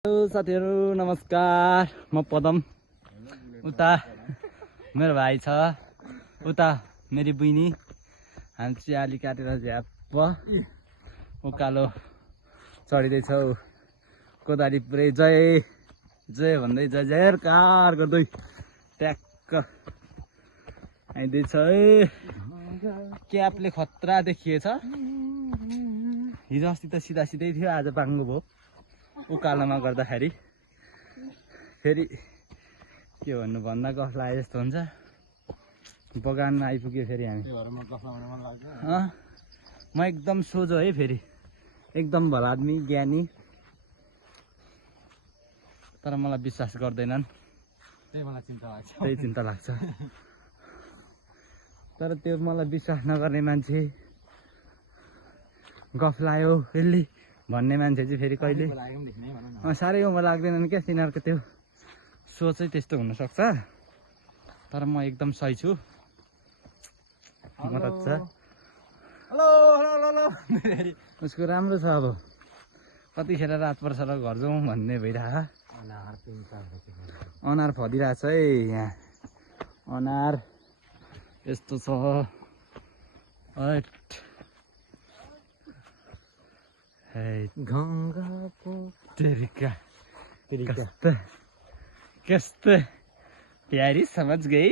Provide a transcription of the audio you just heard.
Hello साथीहरु नमस्कार। म पदम, उता मेरो भाइ छ, उता मेरी बहिनी। हामी चाहिँ आली काटेर झ्याप्प उकालो चढिँदैछौ। कोदारी पुरै जय जय भन्दै जय जयकार गर्दै ट्याक्क आइँदैछ है। क्यापले खतरा देखिएछ। हिजो अस्ति त सिधा सिधै थियो, आज बाङ्गो भयो उकालोमा गर्दाखेरि। फेरि के भन्नु भन्दा गफ लागे जस्तो हुन्छ। बगानमा आइपुग्यो फेरि हामी। म एकदम सोझो है, फेरि एकदम भला आदमी ज्ञानी, तर मलाई विश्वास गर्दैनन्। त्यही चिन्ता लाग्छ। तर त्यो मलाई विश्वास नगर्ने मान्छे, गफ लायो यसले भन्ने मान्छे चाहिँ फेरि कहिले साह्रै उमेर लाग्दैनन् क्या। तिनीहरूको त्यो सोचै त्यस्तो हुनसक्छ। तर म एकदम सही छु। उसको राम्रो छ। अब कतिखेर रात पर्छ र घर जाउँ भन्ने भइरह। अनार फदिरहेछ है यहाँ। अनार यस्तो छ। कस्तो प्यारी समझ गई।